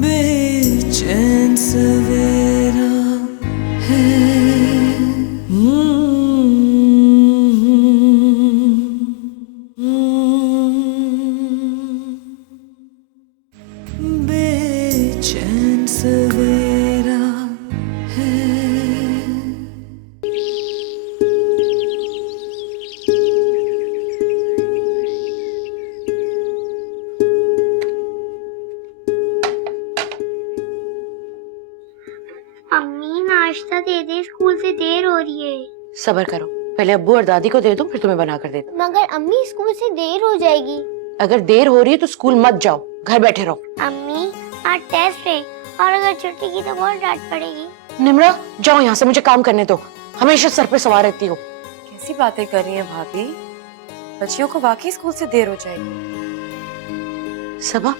बेचैन सवेरा है। बेचैन सवेरा है। अम्मी नाश्ता दे दे, स्कूल से देर हो रही है। सब्र करो, पहले अब्बू और दादी को दे दूं, फिर तुम्हें बना कर दे दूं। मगर अम्मी स्कूल से देर हो जाएगी। अगर देर हो रही है तो स्कूल मत जाओ, घर बैठे रहो। अम्मी आज टेस्ट है और अगर छुट्टी की तो बहुत डांट पड़ेगी। निम्रा जाओ यहाँ से, मुझे काम करने दो। हमेशा सर पे सवार रहती हो। कैसी बातें कर रही हैं भाभी? बच्चियों को वाकई स्कूल से देर हो जाएगी। सबा,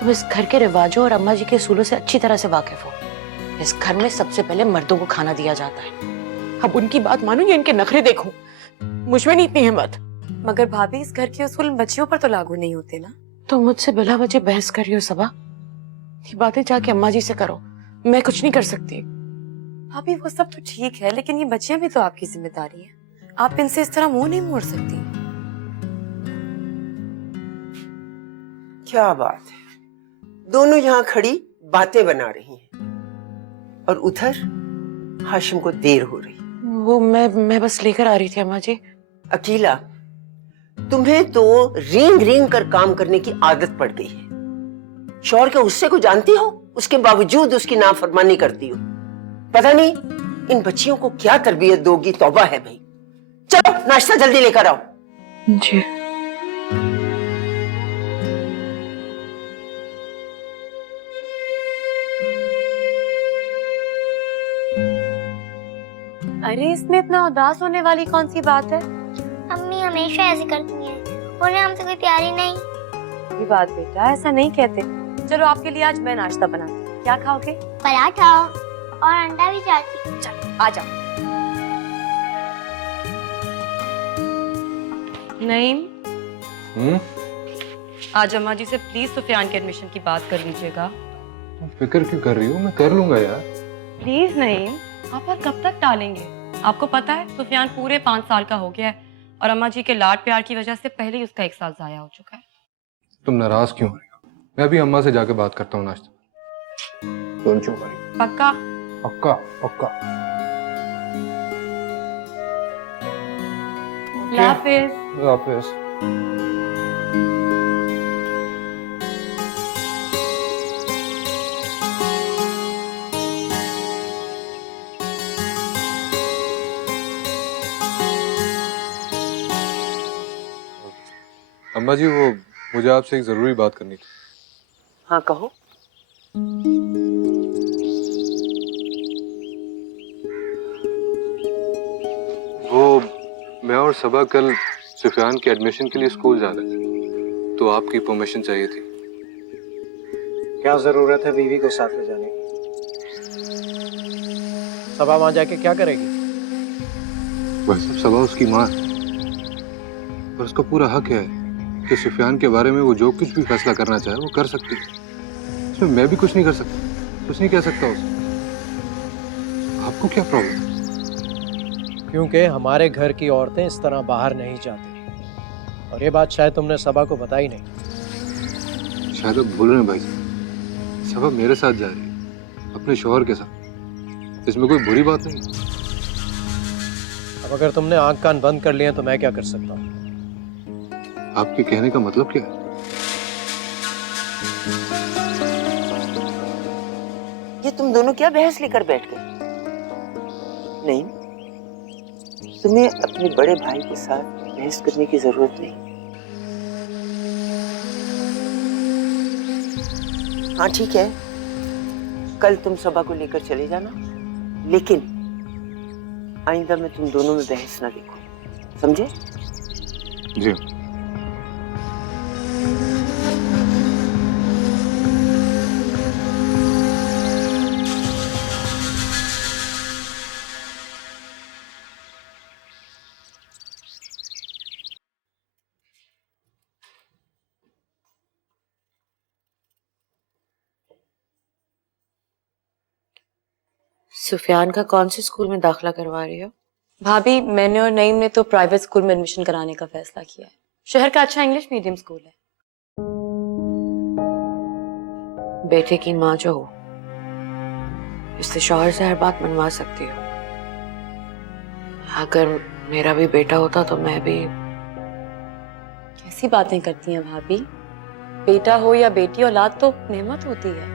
तुम इस घर के रिवाजों और अम्मा जी के असूलों से अच्छी तरह से वाकिफ हो। इस घर में सबसे पहले मर्दों को खाना दिया जाता है। अब उनकी बात मानो या इनके नखरे देखो, मुझमें नहीं इतनी हिम्मत। मगर भाभी इस घर के उसूल बच्चियों पर तो लागू नहीं होते ना। तुम मुझसे बिला वजह बहस कर रही हो सबा। ये बातें जाके अम्मा जी से करो, मैं कुछ नहीं कर सकती। भाभी वो सब तो ठीक है, लेकिन ये बच्चियां भी तो आपकी जिम्मेदारी हैं। आप इनसे इस तरह मुंह नहीं मोड़ सकती। क्या बात है, दोनों यहाँ खड़ी बातें बना रही हैं और उधर हाशिम को देर हो रही। वो मैं बस लेकर आ रही थी अम्मा जी। अकीला, तुम्हें तो रींग रींग कर काम करने की आदत पड़ गई है। शौहर के गुस्से को जानती हो, उसके बावजूद उसकी नाफरमानी करती हो। पता नहीं इन बच्चियों को क्या तरबियत दोगी। तौबा है भाई। चलो नाश्ता जल्दी लेकर आओ। जी। अरे इसमें इतना उदास होने वाली कौन सी बात है? अम्मी हमेशा ऐसे करती हैं, उन्हें हमसे कोई प्यार ही नहीं। ये बात बेटा ऐसा नहीं कहते। चलो आपके लिए आज मैं नाश्ता बनाती हूँ, क्या खाओगे? पराठा और अंडा भी चाहती हूँ। चलो आ जाओ। नईम, आज अम्मा जी से प्लीज सुफियान के एडमिशन की बात कर लीजिएगा। फिक्र क्यों कर रही हो, मैं कर लूंगा यार। प्लीज नईम, आप और कब तक टालेंगे? आपको पता है सुफियान पूरे 5 साल का हो गया है और अम्मा जी के लाड प्यार की वजह से पहले ही उसका 1 साल जाया हो चुका है। तुम नाराज क्यों हो रही हो? मैं अभी अम्मा से जाके बात करता हूँ नाश्ता। Don't you worry. पक्का? पक्का पक्का। हाफिज। हाफिज। अम्मा जी, वो मुझे आपसे एक जरूरी बात करनी थी। हाँ कहो। वो मैं और सबा कल सुफियान के एडमिशन के लिए स्कूल जा रहे थे, तो आपकी परमिशन चाहिए थी। क्या जरूरत है बीवी को साथ ले जाने की? सबा वहां जाके क्या करेगी? वैसे सबा उसकी माँ है, पर उसका पूरा हक है कि सुफियान के बारे में वो जो कुछ भी फैसला करना चाहे वो कर सकती है। इसमें मैं भी कुछ नहीं कर सकता, कुछ नहीं कह सकता उसे। आपको क्या प्रॉब्लम है? क्योंकि हमारे घर की औरतें इस तरह बाहर नहीं जाती, और ये बात शायद तुमने सबा को बताई नहीं। शायद आप भूल रहे हैं भाई साहब, सबा मेरे साथ जा रही है, अपने शौहर के साथ। इसमें कोई बुरी बात नहीं। अब अगर तुमने आंख कान बंद कर लिए तो मैं क्या कर सकता हूँ? आपके कहने का मतलब क्या है? ये तुम दोनों क्या बहस लेकर बैठ गए? नहीं, तुम्हें अपने बड़े भाई के साथ बहस करने की जरूरत नहीं। हाँ ठीक है, कल तुम सबा को लेकर चले जाना, लेकिन आइंदा मैं तुम दोनों में बहस ना देखूं, समझे? जी। सुफियान का कौन से स्कूल में दाखिला करवा रही हो? भाभी, मैंने और नईम ने तो प्राइवेट स्कूल में एडमिशन कराने का फैसला किया है। शहर का अच्छा इंग्लिश मीडियम स्कूल है। बेटे की माँ जो हो, इससे शौहर से हर बात मनवा सकती हो। अगर मेरा भी बेटा होता तो मैं भी। कैसी बातें करती हैं भाभी? बेटा हो या बेटी, औलाद तो नेमत होती है।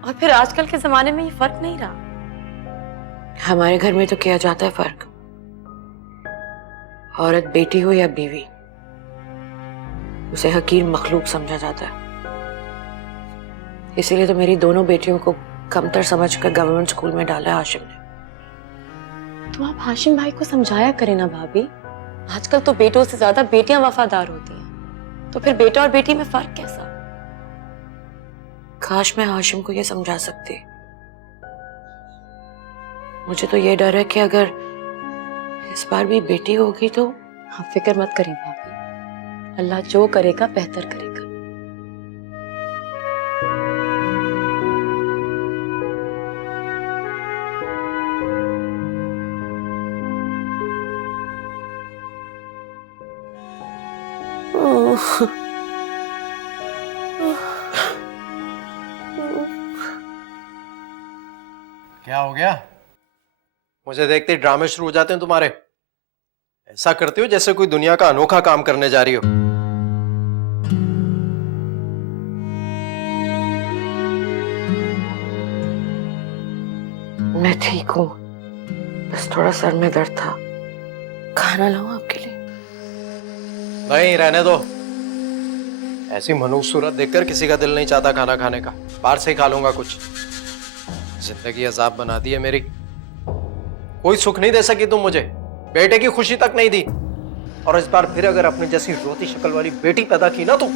और फिर आजकल के जमाने में ये फर्क नहीं रहा। हमारे घर में तो किया जाता है फर्क। औरत बेटी हो या बीवी, उसे हकीर मखलूक समझा जाता है। इसीलिए तो मेरी दोनों बेटियों को कमतर समझकर गवर्नमेंट स्कूल में डाला है हाशिम ने। तो आप हाशिम भाई को समझाया करें ना भाभी। आजकल तो बेटों से ज्यादा बेटियां वफादार होती हैं। तो फिर बेटा और बेटी में फर्क कैसा? काश मैं हाशिम को ये समझा सकती। मुझे तो ये डर है कि अगर इस बार भी बेटी होगी तो। आप फिक्र मत करें भाभी, अल्लाह जो करेगा बेहतर करेगा। क्या हो गया? मुझे देखते ही ड्रामे शुरू हो जाते हैं तुम्हारे। ऐसा करते हो जैसे कोई दुनिया का अनोखा काम करने जा रही हो। मैं ठीक हूँ, बस थोड़ा सर में दर्द था। खाना लाऊं आपके लिए? नहीं, रहने दो। ऐसी मनूक सूरत देखकर किसी का दिल नहीं चाहता खाना खाने का। बाहर से ही खा लूंगा कुछ। जिंदगी अजाब बना दी है मेरी। कोई सुख नहीं दे सकी तुम मुझे, बेटे की खुशी तक नहीं दी। और इस बार फिर अगर अपनी जैसी रोती शक्ल वाली बेटी पैदा की ना तो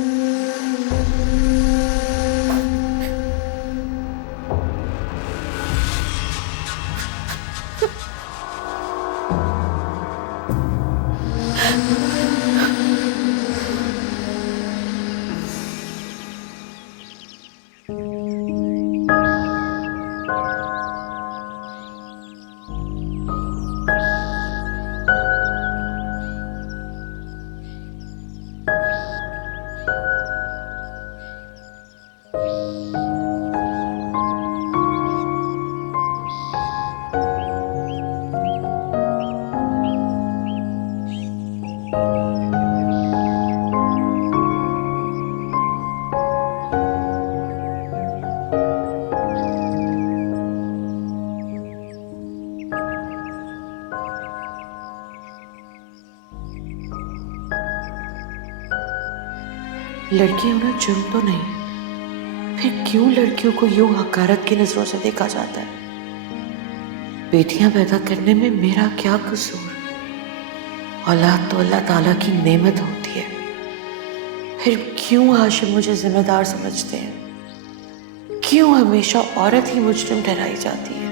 लड़की होना जुर्म तो नहीं, फिर क्यों लड़कियों को यूं हकारत की नजरों से देखा जाता है? बेटियां पैदा करने में मेरा क्या कसूर? औलाद तो अल्लाह ताला की नेमत होती है। फिर क्यों हाशिम मुझे जिम्मेदार समझते हैं? क्यों हमेशा औरत ही मुजरिम ठहराई जाती है?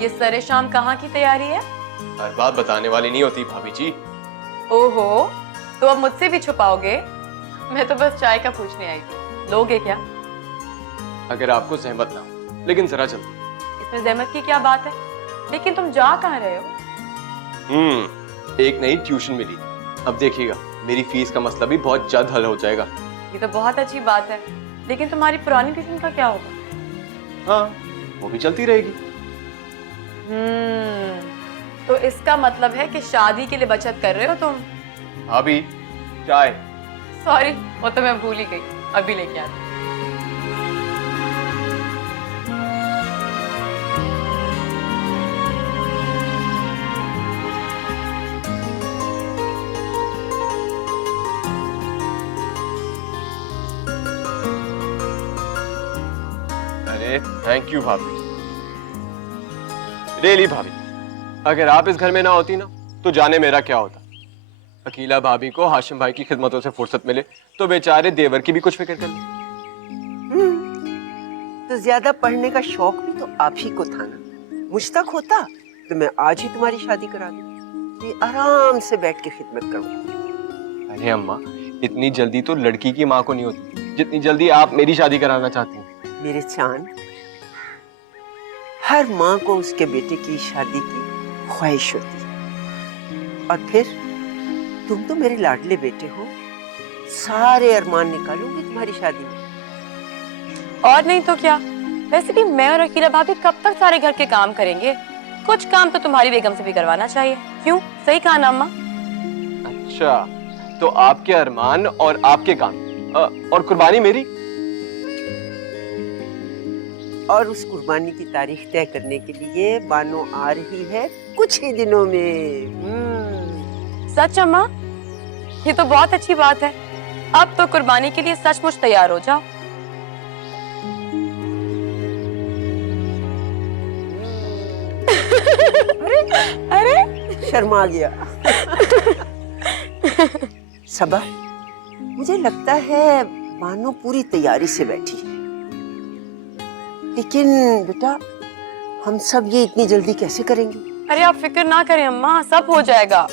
ये सरे शाम कहाँ की तैयारी है? हर बात बताने वाली नहीं होती भाभी जी। ओहो, तो अब मुझसे भी छुपाओगे? मैं तो बस चाय का पूछने आई थी। लोगे क्या? अगर आपको सहमत ना हो, लेकिन जरा जल्दी। इसमें जहमत की क्या बात है? लेकिन तुम जा कहाँ रहे हो? एक नई ट्यूशन मिली। अब देखिएगा, मेरी फीस का मसला भी बहुत जल्द हल हो जाएगा। ये तो बहुत अच्छी बात है, लेकिन तुम्हारी पुरानी ट्यूशन का क्या होगा? हाँ, वो भी चलती रहेगी। तो इसका मतलब है कि शादी के लिए बचत कर रहे हो तुम? भाभी, चाय। सॉरी, वो तो मैं भूल ही गई। अभी लेके आती। अरे थैंक यू भाभी। रेली भाभी, अगर आप इस घर में ना होती ना तो जाने मेरा क्या होता। अकीला भाभी को हाशिम भाई की खिदमतों से फुर्सत मिले तो बेचारे देवर की भी कुछ फिक्र कर ले। तो ज्यादा पढ़ने का शौक भी तो आप ही को था ना। मुझ तक होता तो मैं आज ही तुम्हारी शादी करा दूं, आराम से बैठ के खिदमत करूं। अरे अम्मा, इतनी जल्दी तो लड़की की माँ को नहीं होती जितनी जल्दी आप मेरी शादी कराना चाहती हैं। मेरे चांद, हर माँ को उसके बेटे की शादी की ख्वाहिश होती है। और फिर तुम तो मेरे लाडले बेटे हो, सारे अरमान निकालूंगी तुम्हारी शादी में। और नहीं तो क्या। वैसे भी मैं और अकीला भाभी कब तक सारे घर के काम करेंगे? कुछ काम तो तुम्हारी बेगम से भी करवाना चाहिए। क्यों? सही कहा ना अम्मा? अच्छा, तो आपके अरमान और आपके काम और कुर्बानी मेरी। और उस कुर्बानी की तारीख तय करने के लिए बानो आ रही है कुछ ही दिनों में। सच अम्मा? ये तो बहुत अच्छी बात है। अब तो कुर्बानी के लिए सचमुच तैयार हो जाओ। अरे शर्मा गया। सबा, मुझे लगता है बानो पूरी तैयारी से बैठी है। लेकिन बेटा, हम सब ये इतनी जल्दी कैसे करेंगे? अरे आप फिक्र ना करें अम्मा, सब हो जाएगा।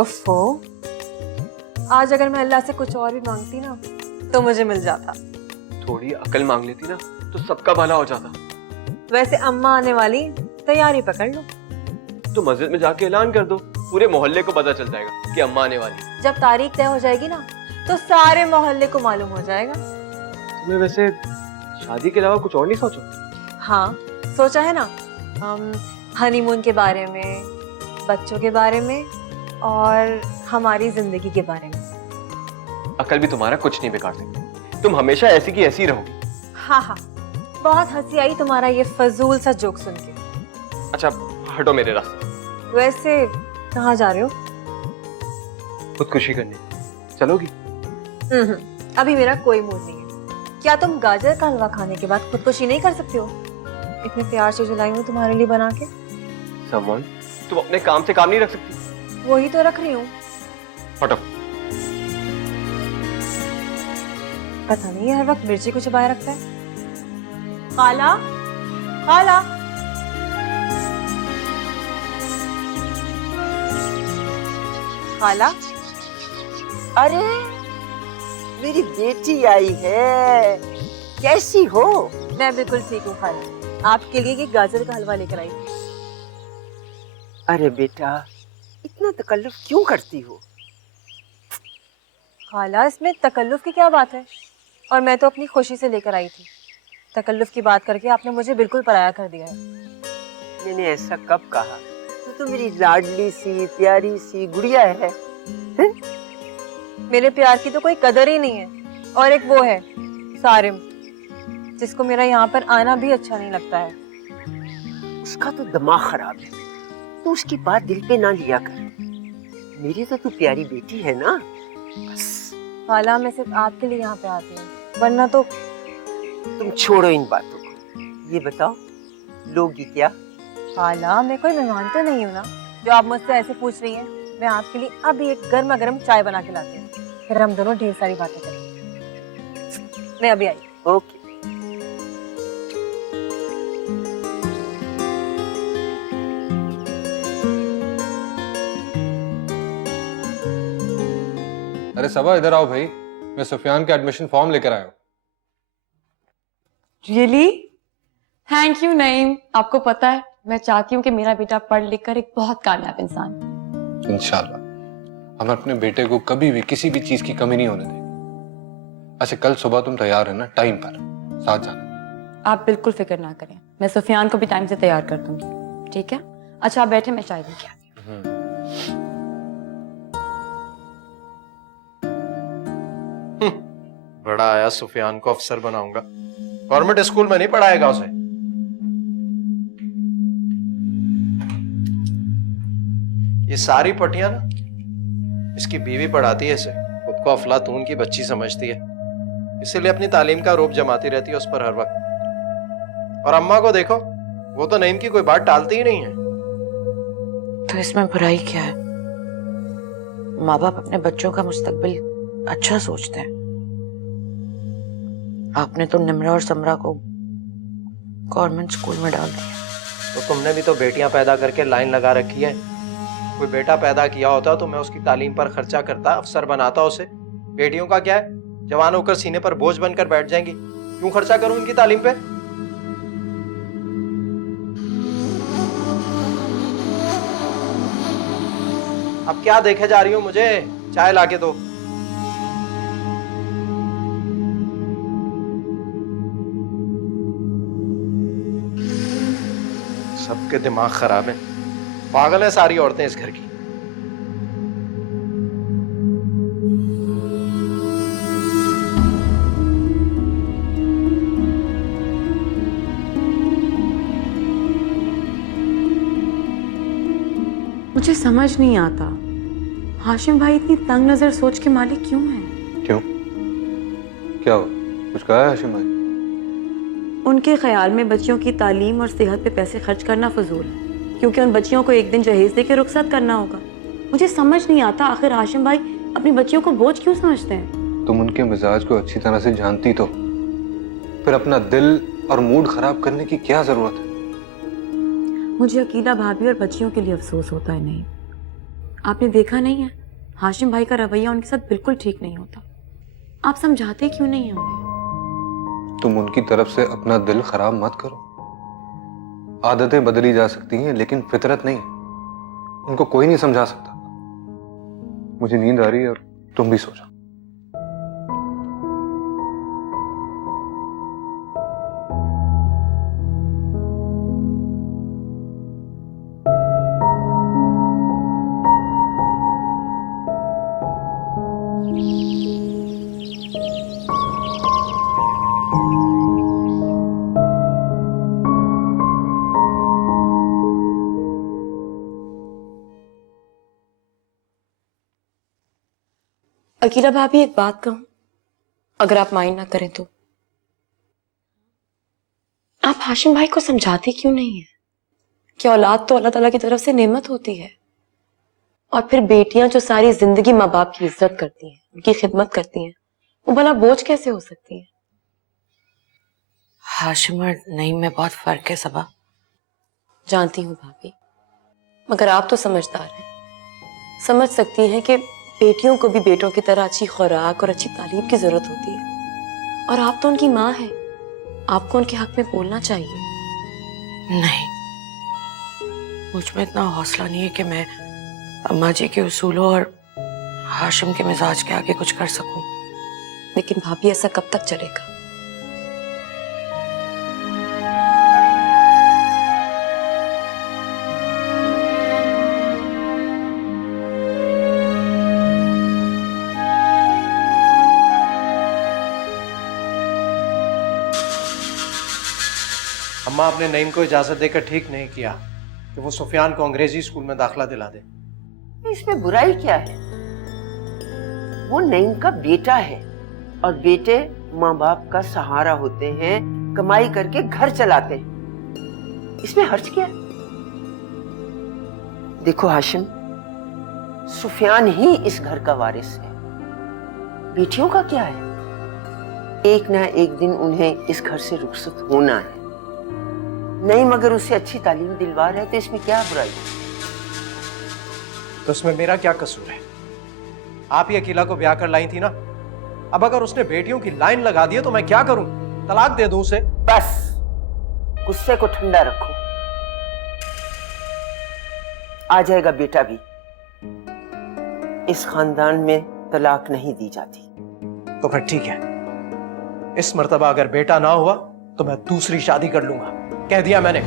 उफ़ो, आज अगर मैं अल्लाह से कुछ और भी मांगती ना तो मुझे मिल जाता। थोड़ी अकल मांग लेती ना तो सबका भला हो जाता। वैसे अम्मा आने वाली, तैयारी पकड़ लो। तो मस्जिद में जाके ऐलान कर दो, पूरे मोहल्ले को पता चल जाएगा कि अम्मा आने वाली। जब तारीख तय हो जाएगी ना तो सारे मोहल्ले को मालूम हो जाएगा। तुम्हें वैसे शादी के अलावा कुछ और नहीं सोचा? हाँ, सोचा है ना। हम हनीमून के बारे में, बच्चों के बारे में और हमारी जिंदगी के बारे में। अकल भी तुम्हारा कुछ नहीं बिगाड़ सकती। तुम हमेशा ऐसी की ऐसी रहोगी। हाँ हाँ, बहुत हंसी आई तुम्हारा ये फजूल सा जोक सुन के। अच्छा, हटो मेरे रास्ते। वैसे कहाँ जा रहे हो? खुदकुशी करने चलोगी? अभी मेरा कोई मूड नहीं है। क्या तुम गाजर का हलवा खाने के बाद खुदकुशी नहीं कर सकते हो? इतने प्यार से जो लाई हूँ तुम्हारे लिए बना के। समन, तुम अपने काम से काम नहीं रख सकती? वही तो रख रही हूँ। हटो। पता नहीं हर वक्त मिर्ची को चबाए रखता है। खाला, खाला। खाला, अरे मेरी बेटी आई है, कैसी हो? मैं बिल्कुल ठीक हूँ खाला। आपके लिए ये गाजर का हलवा लेकर आई हूँ। अरे बेटा, इतना तकल्लुफ क्यों करती हो? खाला, इसमें तकल्लुफ की क्या बात है? और मैं तो अपनी खुशी से लेकर आई थी। तकल्लुफ की बात करके आपने मुझे बिल्कुल पराया कर दिया है। मैंने ऐसा कब कहा? तो मेरी लाडली सी प्यारी सी गुड़िया है। मेरे प्यार की तो कोई कदर ही नहीं है। और एक वो है सारिम, जिसको मेरा यहाँ पर आना भी अच्छा नहीं लगता है। उसका तो दिमाग खराब है, तो उसकी बात दिल पे ना लिया कर। मेरी तो तू प्यारी बेटी है ना, बस। खाला, मैं सिर्फ आपके लिए यहाँ पे आती हूँ, वरना तो। तुम छोड़ो इन बातों को। ये बताओ, लोगी क्या? खाला, मैं कोई मेहमान तो नहीं हूँ ना जो आप मुझसे ऐसे पूछ रही हैं। मैं आपके लिए अभी एक गर्मा गर्म चाय बना के लाती हूँ, फिर हम दोनों ढेर सारी बातें करेंगे। मैं अभी आई। ओके। अरे सबा, इधर आओ भाई। मैं सुफियान का एडमिशन फॉर्म लेकर आया हूँ। रियली? Thank you Naeem. आपको पता है, मैं चाहती हूँ कि मेरा बेटा पढ़ लिख कर एक बहुत कामयाब इंसान बने। इंशाल्लाह। हम अपने बेटे को कभी भी किसी भी चीज की कमी नहीं होने देंगे। अच्छा, कल सुबह तुम तैयार है ना? टाइम पर साथ जाना। आप बिल्कुल फिक्र ना करें, मैं सुफियान को भी टाइम से तैयार कर दूंगी। ठीक है? अच्छा आप बैठे, मैं चाय लेके आती हूँ। बड़ा आया, सुफियान को अफसर बनाऊंगा। गवर्नमेंट स्कूल में नहीं पढ़ाएगा उसे। ये सारी पटियां ना इसकी बीवी पढ़ाती है इसे। खुद को अफलातून की बच्ची समझती है। इसीलिए अपनी तालीम का रोब जमाती रहती है उस पर हर वक्त। और अम्मा को देखो, वो तो नईम की कोई बात टालती ही नहीं है। तो इसमें बुराई क्या है? माँ बाप अपने बच्चों का मुस्तकबिल अच्छा सोचते हैं। आपने तो निम्रा और समरा को गवर्नमेंट स्कूल में डाल दिया। तो तुमने भी तो बेटियां पैदा करके लाइन लगा रखी है। कोई बेटा पैदा किया होता तो मैं उसकी तालीम पर खर्चा करता, अफसर बनाता उसे। बेटियों का क्या है, जवान होकर सीने पर बोझ बनकर बैठ जाएंगी। क्यों खर्चा करूं इनकी तालीम पे? अब क्या देखे जा रही हो मुझे? चाय लाके दो। सबके दिमाग खराब है, पागल है सारी औरतें इस घर की। मुझे समझ नहीं आता, हाशिम भाई इतनी तंग नजर सोच के मालिक क्यों हैं? क्यों? क्या हुआ? कुछ कहा है हाशिम भाई? उनके ख्याल में बच्चियों की तालीम और सेहत पे पैसे खर्च करना फजूल है, क्योंकि उन बच्चियों को एक दिन जहेज दे के रुखसत करना होगा। मुझे समझ नहीं आता, आखिर हाशिम भाई अपनी बच्चियों को बोझ क्यों समझते हैं? तुम उनके मिजाज को अच्छी तरह से जानती तो फिर अपना दिल और मूड खराब करने की क्या जरूरत है? मुझे अकीला भाभी और बच्चियों के लिए अफसोस होता है। नहीं, आपने देखा नहीं है, हाशिम भाई का रवैया उनके साथ बिल्कुल ठीक नहीं होता। आप समझाते क्यों नहीं हैं उन्हें? तुम उनकी तरफ से अपना दिल खराब मत करो। आदतें बदली जा सकती हैं लेकिन फितरत नहीं। उनको कोई नहीं समझा सकता। मुझे नींद आ रही है और तुम भी सो जाओ। अकीला भाभी, एक बात कहूं, अगर आप माइंड ना करें तो। आप हाशिम भाई को समझाते क्यों नहीं है कि औलाद तो अल्लाह ताला की तरफ से नेमत होती है, और फिर बेटियां जो सारी जिंदगी माँ बाप की इज्जत करती हैं, उनकी खिदमत करती हैं, वो भला बोझ कैसे हो सकती है? हाशिम और नईम में बहुत फर्क है सबा। जानती हूँ भाभी, मगर आप तो समझदार हैं, समझ सकती हैं कि बेटियों को भी बेटों की तरह अच्छी खुराक और अच्छी तालीम की जरूरत होती है, और आप तो उनकी माँ हैं, आपको उनके हक में बोलना चाहिए। नहीं, मुझ में इतना हौसला नहीं है कि मैं अम्मा जी के उसूलों और हाशिम के मिजाज के आगे कुछ कर सकूं। लेकिन भाभी, ऐसा कब तक चलेगा? अम्मा, आपने नईम को इजाजत देकर ठीक नहीं किया कि वो सुफियान को अंग्रेजी स्कूल में दाखिला दिला दे। इसमें बुराई क्या है? वो नईम का बेटा है और बेटे माँ बाप का सहारा होते हैं, कमाई करके घर चलाते हैं। इसमें हर्ज क्या है? देखो हाशिम, सुफियान ही इस घर का वारिस है, बेटियों का क्या है? एक ना एक दिन उन्हें इस घर से रुखसत होना है। नहीं, मगर उसे अच्छी तालीम दिलवा रहे तो इसमें क्या बुराई है? तो इसमें मेरा क्या कसूर है? आप ही अकीला को ब्याह कर लाई थी ना। अब अगर उसने बेटियों की लाइन लगा दी तो मैं क्या करूं? तलाक दे दूं उसे? बस, गुस्से को ठंडा रखो, आ जाएगा बेटा भी। इस खानदान में तलाक नहीं दी जाती। तो फिर ठीक है, इस मर्तबा अगर बेटा ना हुआ तो मैं दूसरी शादी कर लूंगा, कह दिया मैंने।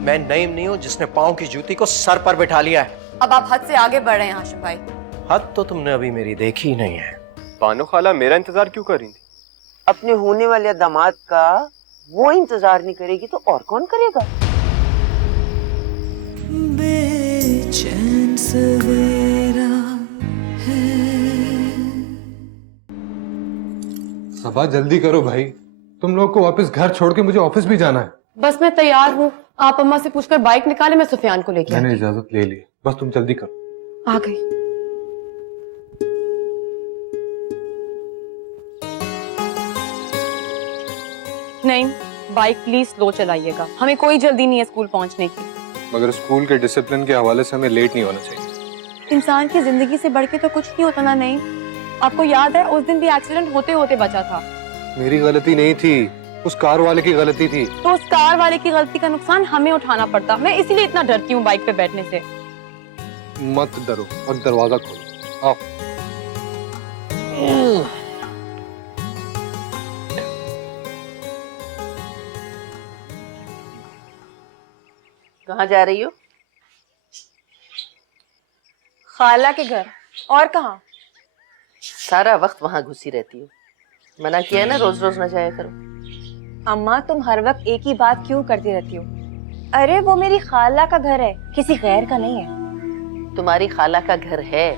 मैं नईम नहीं हूं जिसने पांव की जूती को सर पर बिठा लिया है। अब आप हद से आगे बढ़ रहे हैं हाशिम भाई। हद तो तुमने अभी मेरी देखी ही नहीं है। बानो खाला मेरा इंतजार क्यों कर रही थी? अपने होने वाले दामाद का वो इंतजार नहीं करेगी तो और कौन करेगा? बेचैन सवेरा है। सबा जल्दी करो भाई, तुम लोग को वापस घर छोड़ के मुझे ऑफिस भी जाना है। बस मैं तैयार हूँ, आप अम्मा से पूछकर बाइक निकाले, मैं सुफियान को लेके मैंने इजाजत ले ली, बस तुम जल्दी करो। आ गई। नहीं, बाइक प्लीज स्लो चलाइएगा, हमें कोई जल्दी नहीं है स्कूल पहुंचने की। मगर स्कूल के डिसिप्लिन के हवाले से हमें लेट नहीं होना चाहिए। इंसान की जिंदगी से बढ़ के तो कुछ नहीं होता ना। नहीं, आपको याद है उस दिन भी एक्सीडेंट होते होते बचा था। मेरी गलती नहीं थी, उस कार वाले की गलती थी। तो उस कार वाले की गलती का नुकसान हमें उठाना पड़ता। मैं इसीलिए इतना डरती हूँ बाइक पे बैठने से। मत डरो और दरवाजा खोलो। आओ। कहाँ जा रही हो? खाला के घर। और कहाँ? सारा वक्त वहां घुसी रहती हो। मना किया है ना, रोज रोज न जाया करो। अम्मा तुम हर वक्त एक ही बात क्यों करती रहती हो? अरे वो मेरी खाला का घर है, किसी गैर का नहीं है। तुम्हारी खाला का घर है,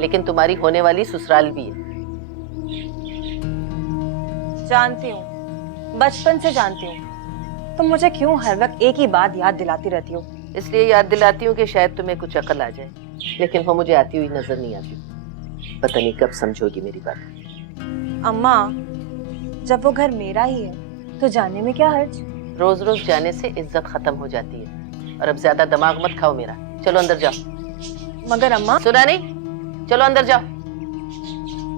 लेकिन तुम्हारी होने वाली ससुराल भी है। जानती हूँ, बचपन से जानती हूँ। तुम मुझे क्यों हर वक्त एक ही बात याद दिलाती रहती हो? इसलिए याद दिलाती हूँ कि शायद तुम्हें कुछ अकल आ जाए, लेकिन वो मुझे आती हुई नजर नहीं आती। पता नहीं कब समझोगी मेरी बात। अम्मा जब वो घर मेरा ही है तो जाने में क्या हर्ज? रोज रोज जाने से इज्जत खत्म हो जाती है। और अब ज्यादा दिमाग मत खाओ मेरा। चलो अंदर जाओ। मगर अम्मा। सुना नहीं? चलो अंदर जाओ।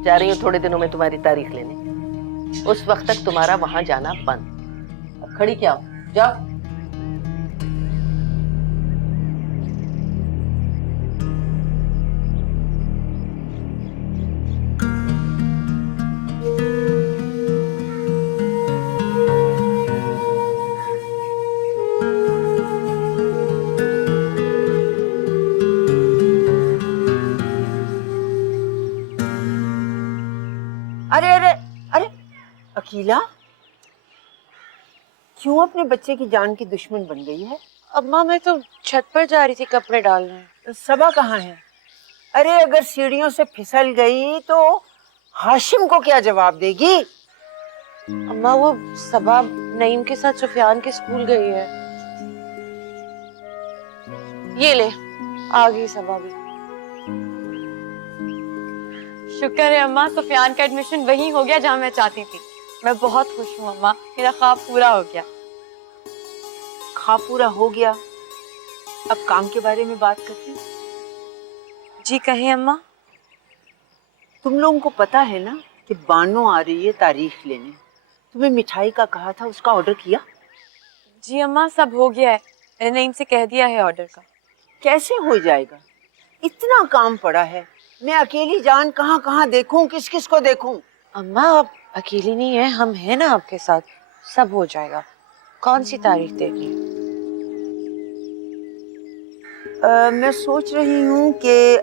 जा रही हूँ थोड़े दिनों में तुम्हारी तारीख लेने। उस वक्त तक तुम्हारा वहां जाना बंद। अब खड़ी क्या हो, जाओ। अरे अरे अरे अकीला, क्यों अपने बच्चे की जान की दुश्मन बन गई है? अम्मा मैं तो छत पर जा रही थी कपड़े डालने। सबा कहाँ है? अरे अगर सीढ़ियों से फिसल गई तो हाशिम को क्या जवाब देगी? अम्मा वो सबा नईम के साथ सुफियान के स्कूल गई है। ये ले, आ गई सबा भी। शुक्र है अम्मा, सुफियान का एडमिशन वहीं हो गया जहाँ मैं चाहती थी। मैं बहुत खुश हूँ अम्मा, मेरा ख्वाब पूरा हो गया। ख्वाब पूरा हो गया, अब काम के बारे में बात करते हैं। जी कहें अम्मा। तुम लोगों को पता है ना कि बानो आ रही है तारीख लेने। तुम्हें मिठाई का कहा था, उसका ऑर्डर किया? जी अम्मा सब हो गया है, मैंने नईम से कह दिया है ऑर्डर का। कैसे हो जाएगा? इतना काम पड़ा है। मैं अकेली जान कहाँ कहाँ देखूं, किस किस को देखूं? अम्मा आप अकेली नहीं है, हम हैं ना आपके साथ, सब हो जाएगा। कौन सी तारीख देखनी? मैं सोच रही हूँ कि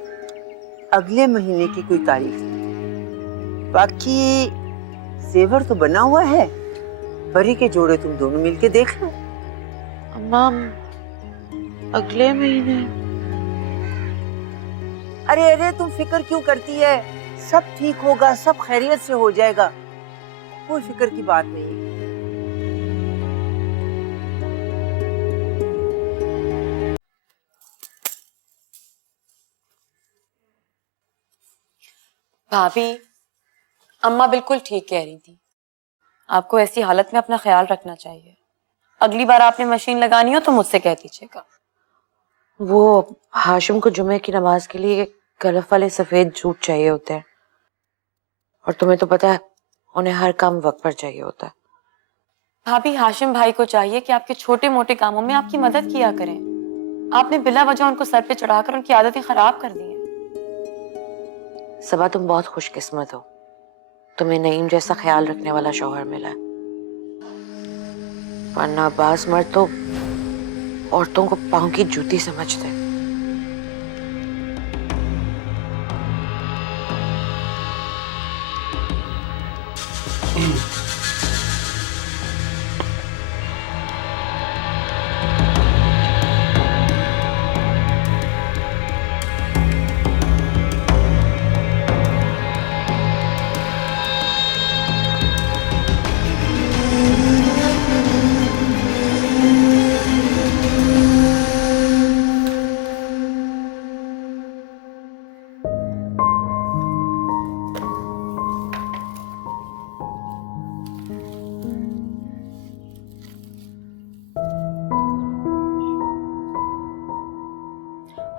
अगले महीने की कोई तारीख। बाकी जेवर तो बना हुआ है, बरी के जोड़े तुम दोनों मिलके देख लो। अम्मा अगले महीने? अरे अरे तुम फिक्र क्यों करती है? सब ठीक होगा, सब खैरियत से हो जाएगा, कोई फिक्र की बात नहीं। भाभी, अम्मा बिल्कुल ठीक कह रही थी। आपको ऐसी हालत में अपना ख्याल रखना चाहिए। अगली बार आपने मशीन लगानी हो तो मुझसे कह दीजिएगा। वो हाशिम को जुमे की नमाज के लिए गलफ वाले सफेद जूट चाहिए होते हैं, और तुम्हें तो पता है उन्हें हर काम वक्त पर चाहिए होता है। भाभी, हाशिम भाई को चाहिए कि आपके छोटे मोटे कामों में आपकी मदद किया करें। आपने बिला वजह उनको सर पे चढ़ाकर उनकी आदतें खराब कर दी हैं। सबा तुम बहुत खुशकिस्मत हो, तुम्हें नईम जैसा ख्याल रखने वाला शौहर मिला है। वरना अब्बास मर्द तो औरतों को पांव की जूती समझते हैं।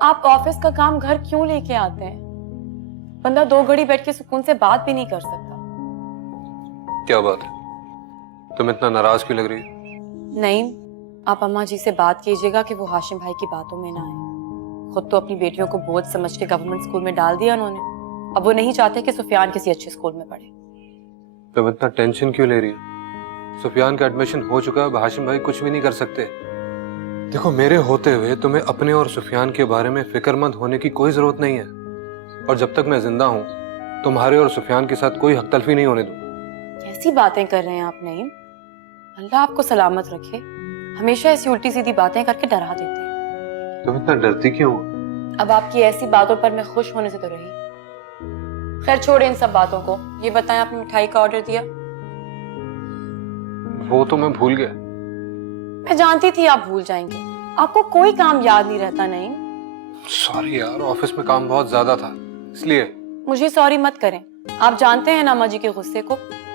आप ऑफिस का काम घर क्यों लेके आते हैं? बंदा 2 घड़ी बैठ के सुकून से बात भी नहीं कर सकता। क्या बात है, तुम इतना नाराज क्यों लग रही हो? नहीं, आप अम्मा जी से बात कीजिएगा कि वो हाशिम भाई की बातों में ना आए। खुद तो अपनी बेटियों को बोझ समझ के गवर्नमेंट स्कूल में डाल दिया उन्होंने। अब वो नहीं चाहते कि सुफियान किसी अच्छे स्कूल में पढ़े। तुम इतना टेंशन क्यों ले रही हो? सुफियान का एडमिशन हो चुका है, अब हाशिम भाई कुछ भी नहीं कर सकते। देखो, मेरे होते हुए तुम्हें अपने और सुफियान के बारे में फिक्रमंद होने की कोई जरूरत नहीं है। और जब तक मैं जिंदा हूँ तुम्हारे और सुफियान के साथ कोई हकतलफी नहीं होने दूंगा। कैसी बातें कर रहे हैं आप नईम? अल्लाह आपको सलामत रखे। हमेशा ऐसी उल्टी सीधी बातें करके डरा देते हैं। तुम इतना डरती क्यों हो? अब आपकी ऐसी बातों पर मैं खुश होने से तो रही। खैर छोड़े इन सब बातों को। ये बताएं, आपने मिठाई का ऑर्डर दिया? वो तो मैं भूल गया। मैं जानती थी आप भूल जाएंगे। आपको कोई काम याद नहीं रहता नईम। सॉरी यार, ऑफिस में काम बहुत ज्यादा था इसलिए। मुझे सॉरी मत करें। आप जानते हैं ना अम्मा जी के गुस्से को,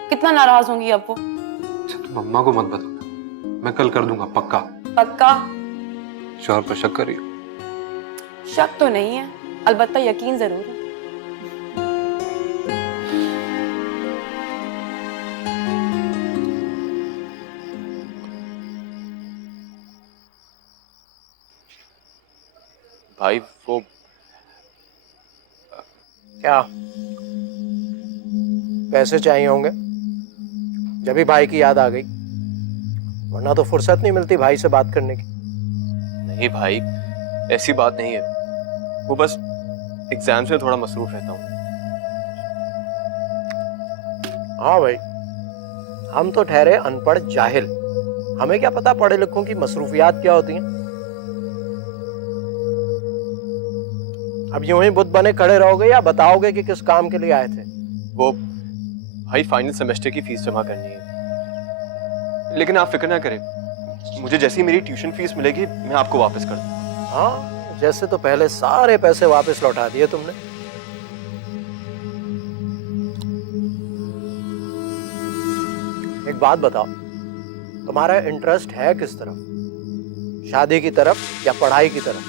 कितना नाराज होंगी अब वो। अच्छा, तुम अम्मा को मत बताना, मैं कल कर दूंगा पक्का। पक्का? शौहर पर शक कर रही हो? शक तो नहीं है, अलबत्ता यकीन जरूर है। भाई वो क्या पैसे चाहिए होंगे? जब भी भाई की याद आ गई, वरना तो फुर्सत नहीं मिलती भाई से बात करने की। नहीं भाई, ऐसी बात नहीं है, वो बस एग्जाम्स में थोड़ा मसरूफ रहता हूँ। हाँ भाई, हम तो ठहरे अनपढ़ जाहिल, हमें क्या पता पढ़े लिखों की मसरूफियात क्या होती हैं। अब यूं ही बुत बने खड़े रहोगे या बताओगे कि किस काम के लिए आए थे? वो भाई फाइनल सेमेस्टर की फीस जमा करनी है, लेकिन आप फिक्र ना करें, मुझे जैसी मेरी ट्यूशन फीस मिलेगी मैं आपको वापस कर दूंगा। हाँ, जैसे तो पहले सारे पैसे वापस लौटा दिए तुमने। एक बात बताओ, तुम्हारा इंटरेस्ट है किस तरफ, शादी की तरफ या पढ़ाई की तरफ?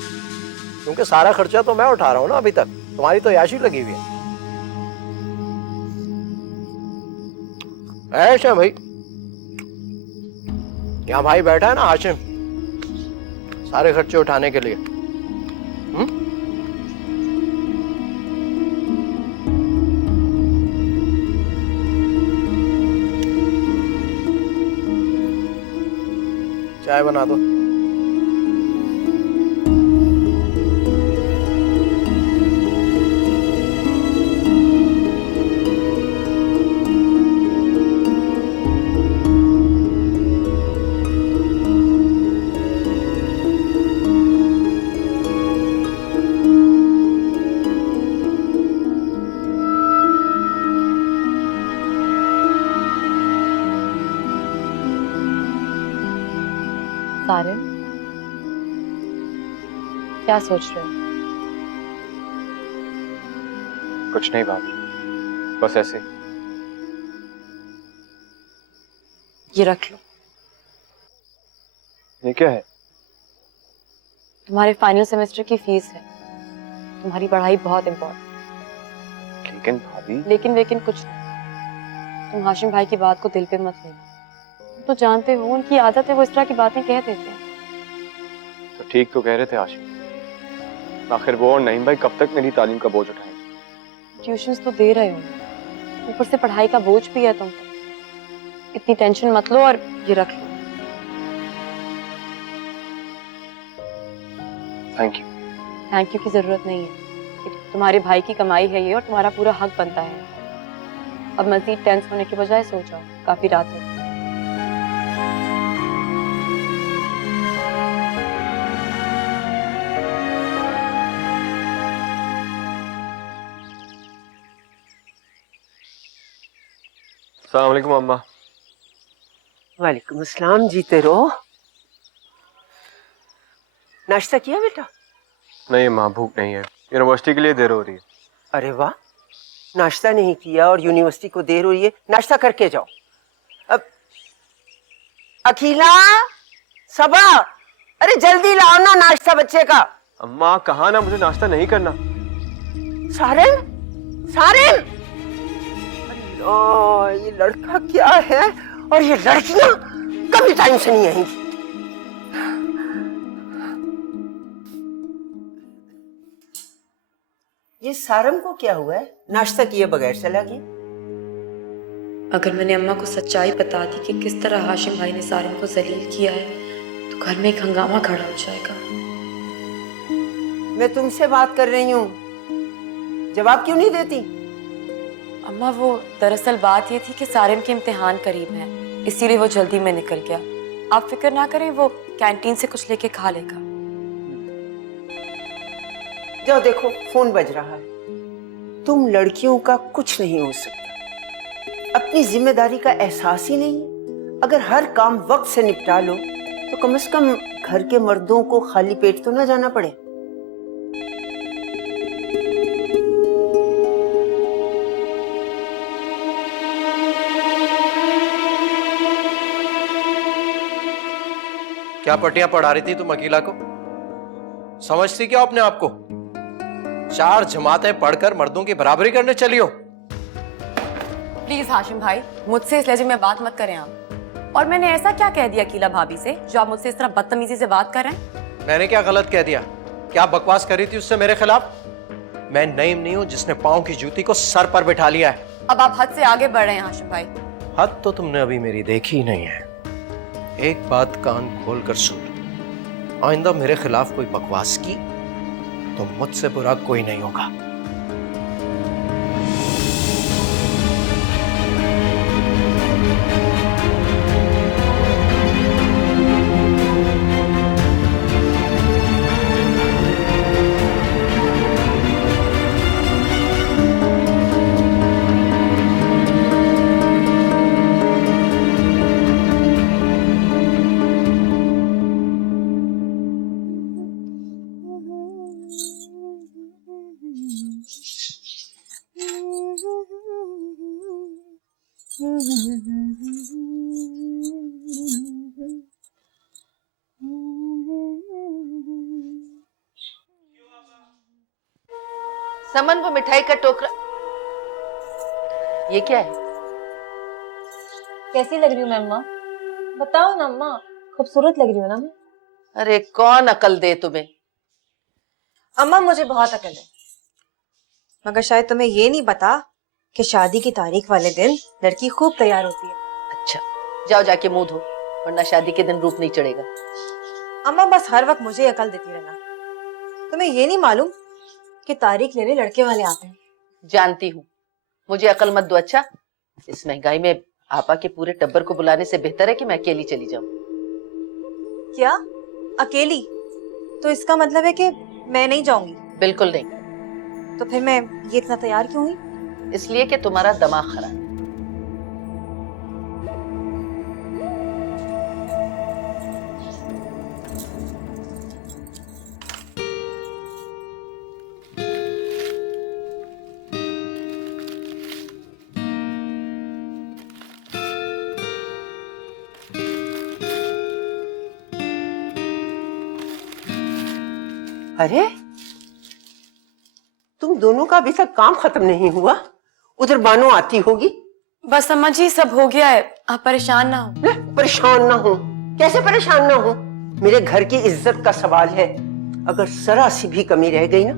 क्योंकि सारा खर्चा तो मैं उठा रहा हूं ना अभी तक, तुम्हारी तो याशी लगी हुई है। ऐसा भाई, यहाँ भाई बैठा है ना हाशिम, सारे खर्चे उठाने के लिए। चाय बना दो। सारे क्या सोच रहे हो? कुछ नहीं भाभी, बस ऐसे। ये रख लो। ये क्या है? तुम्हारे फाइनल सेमेस्टर की फीस है। तुम्हारी पढ़ाई बहुत इम्पोर्टेंट। लेकिन भाभी। लेकिन कुछ नहीं। तुम हाशिम भाई की बात को दिल पे मत लेना। तो जानते हो उनकी आदत है, वो इस तरह की बातें कह देते हैं। तो ठीक तो कह रहे थे आशिम, आखिर वो और नईम भाई कब तक मेरी तालीम का बोझ उठाएंगे? ट्यूशंस तो दे रहे हो, ऊपर से पढ़ाई का बोझ भी है तुम पर। इतनी टेंशन मत लो और ये रख लो। थैंक यू की जरूरत नहीं है। तुम्हारे भाई की कमाई है ये और तुम्हारा पूरा हक बनता है। अब मजीद टेंस होने के बजाय सो जाओ, काफी रात है। अस्सलाम वालेकुम अम्मा। वालेकुम अस्सलाम, जीते रहो। नाश्ता किया बेटा? नहीं अम्मा, भूख नहीं है, यूनिवर्सिटी के लिए देर हो रही है। अरे वाह, नाश्ता नहीं किया और यूनिवर्सिटी को देर हुई है, नाश्ता करके जाओ। अब अखिला, सबा, अरे जल्दी लाओ ना नाश्ता बच्चे का। अम्मा कहा ना मुझे नाश्ता नहीं करना। सारिन, सारिन! अरे ये लड़का क्या है और ये लड़कियां कभी टाइम से नहीं आएंगी। ये सारम को क्या हुआ है? नाश्ता किए बगैर चला गया। अगर मैंने अम्मा को सच्चाई बता दी कि किस तरह हाशिम भाई ने सारिम को जलील किया है तो घर में एक हंगामा खड़ा हो जाएगा। मैं तुमसे बात कर रही हूँ, जवाब क्यों नहीं देती? अम्मा वो दरअसल बात ये थी कि सारिम के इम्तिहान करीब हैं, इसीलिए वो जल्दी में निकल गया। आप फिक्र ना करें, वो कैंटीन से कुछ लेके खा लेगा। जाओ देखो, फोन बज रहा है। तुम लड़कियों का कुछ नहीं हो सकता, अपनी जिम्मेदारी का एहसास ही नहीं है। अगर हर काम वक्त से निपटा लो तो कम से कम घर के मर्दों को खाली पेट तो ना जाना पड़े। क्या पटियां पढ़ा रही थी तुम अकीला को? समझती क्या अपने आप को? 4 जमातें पढ़कर मर्दों की बराबरी करने चली हो? प्लीज हाशिम भाई, मुझसे इस लहजे में बात मत करें आप। और मैंने ऐसा क्या कह दिया अकीला भाभी से जो आप मुझसे इस तरह बदतमीजी से बात कर रहे हैं? मैंने क्या गलत कह दिया? क्या बकवास करी थी उससे मेरे खिलाफ? मैं नईम नहीं हूं जिसने पांव की जूती को सर पर बिठा लिया है। अब आप हद से आगे बढ़ रहे हैं हाशिम भाई। हद तो तुमने अभी मेरी देखी ही नहीं है। एक बात कान खोल कर सुन, आइंदा मेरे खिलाफ कोई बकवास की तो मुझसे बुरा कोई नहीं होगा। समन, वो मिठाई का टोकरा ये क्या है? कैसी लग रही हूँ मैं अम्मा? बताओ ना अम्मा, खूबसूरत लग रही हूँ ना मैं? अरे कौन अकल दे तुम्हें? अम्मा मुझे बहुत अकल है, मगर शायद तुम्हें ये नहीं पता कि शादी की तारीख वाले दिन लड़की खूब तैयार होती है। अच्छा, जाओ जाके मुंह धो, वरना शादी के दिन रूप नहीं चढ़ेगा। अम्मा बस हर वक्त मुझे अकल देती रहना। तुम्हें ये नहीं मालूम कि तारीख लेने लड़के वाले आते हैं? जानती हूँ, मुझे अकल मत दो। अच्छा, इस महंगाई में आपा के पूरे टब्बर को बुलाने से बेहतर है कि मैं अकेली चली जाऊं। क्या अकेली? तो इसका मतलब है कि मैं नहीं जाऊंगी? बिल्कुल नहीं। तो फिर मैं ये इतना तैयार क्यों हुई? इसलिए कि तुम्हारा दिमाग खराब है। अरे तुम दोनों का अभी तक काम खत्म नहीं हुआ? उधर बानो आती होगी। बस अम्मा जी, सब हो गया है, आप परेशान ना हो। परेशान ना हो? कैसे परेशान ना हो? मेरे घर की इज्जत का सवाल है। अगर जरा सी भी कमी रह गई ना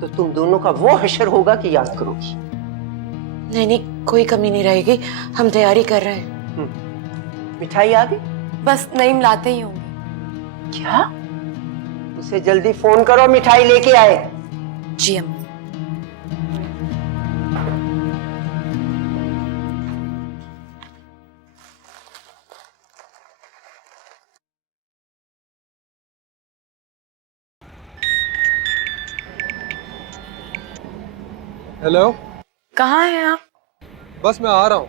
तो तुम दोनों का वो हशर होगा कि याद करोगी। नहीं नहीं, कोई कमी नहीं रहेगी, हम तैयारी कर रहे हैं। मिठाई आ गई? बस नईम लाते ही होंगे। क्या? उसे जल्दी फोन करो, मिठाई लेके आए। जी अम्मा। हेलो, कहाँ हैं आप? बस मैं आ रहा हूँ।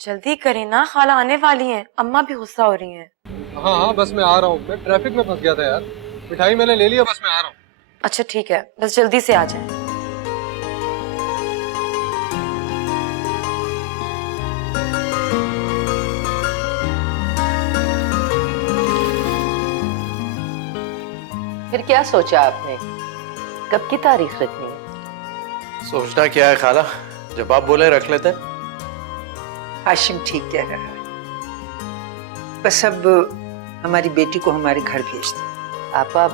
जल्दी करें ना, खाला आने वाली हैं, अम्मा भी गुस्सा हो रही हैं। हाँ हाँ, बस मैं आ रहा हूँ। मैं ट्रैफिक में फंस गया था यार। मिठाई मैंने ले लिया, बस मैं आ रहा हूँ। अच्छा ठीक है, बस जल्दी से आ जाएं। फिर क्या सोचा आपने? कब की तारीख रखनी है? सोचना क्या है खाला, जब आप बोले रख लेते हैं। हाशिम ठीक कह रहा है, बस अब हमारी बेटी को हमारे घर भेज दो। आपा,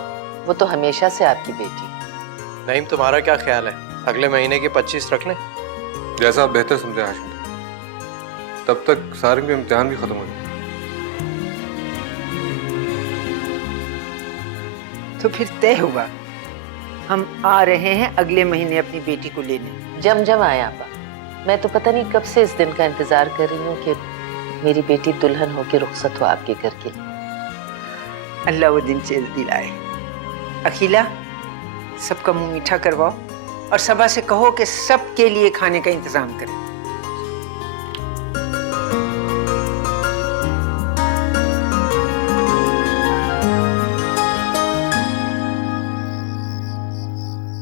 वो तो हमेशा से आपकी बेटी। नहीं, तुम्हारा क्या ख्याल है, अगले महीने की 25 रख लें? जैसा आप बेहतर समझे हाशिम, तब तक सारे के इम्तिहान भी खत्म हो जाए। तो फिर तय हुआ, हम आ रहे हैं अगले महीने अपनी बेटी को लेने। जम आए आपा। मैं तो पता नहीं कब से इस दिन का इंतजार कर रही हूँ कि मेरी बेटी दुल्हन होकर रुखसत हो आपके घर के लिए। अल्लाह वो दिन जल्दी लाए। अखिला, सबका मुंह मीठा करवाओ और सबा से कहो कि सबके लिए खाने का इंतजाम करें।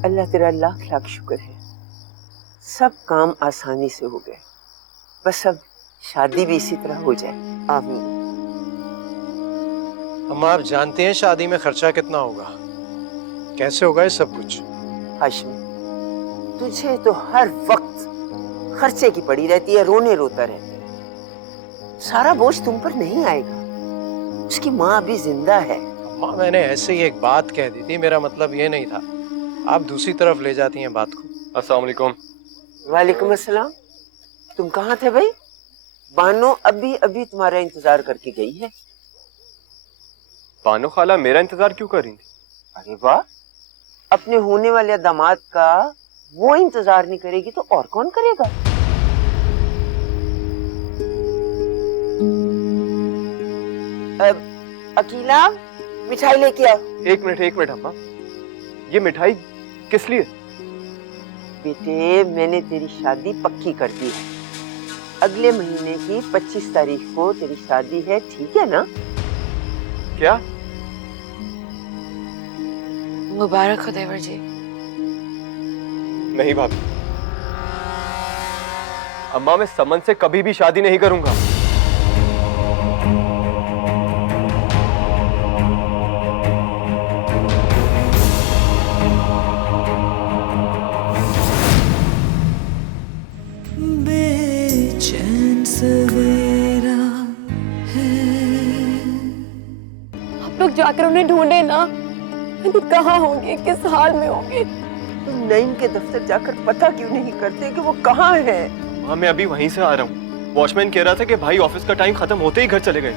अल्लाह तेरा लाख लाख शुक्र है, सब काम आसानी से हो गए। बस अब शादी भी इसी तरह हो जाए, आमीन। अम्मा, आप जानते हैं शादी में खर्चा कितना होगा, कैसे होगा ये सब कुछ? हाशिम, तुझे तो हर वक्त खर्चे की पड़ी रहती है, रोने रोता रहता है। सारा बोझ तुम पर नहीं आएगा, उसकी माँ अभी जिंदा है। अम्मा, मैंने ऐसे ही एक बात कह दी थी, मेरा मतलब ये नहीं था। आप दूसरी तरफ ले जाती हैं बात को। अस्सलाम वालेकुम। वालेकुम अस्सलाम। तुम कहाँ थे भाई? बानो अभी अभी तुम्हारा इंतजार करके गई है। बानो खाला मेरा इंतजार क्यों कर रही थी? अरे वाह, अपने होने वाले दामाद का वो इंतजार नहीं करेगी तो और कौन करेगा? अकीला, मिठाई लेके आओ। एक मिनट अम्मा, ये मिठाई किस लिए? बेटे, मैंने तेरी शादी पक्की कर दी है। अगले महीने की 25 तारीख को तेरी शादी है, ठीक है ना? क्या? मुबारक हो देवर जी। नहीं भाभी, अम्मा मैं समन से कभी भी शादी नहीं करूंगा। बेचैन सवेरा है। आप लोग जाकर उन्हें ढूंढे ना, तो कहाँ होंगे, किस हाल में होंगे? तुम नईम के दफ्तर जाकर पता क्यों नहीं करते कि वो कहाँ है? हाँ, मैं अभी वहीं से आ रहा हूँ। वॉचमैन कह रहा था कि भाई ऑफिस का टाइम खत्म होते ही घर चले गए।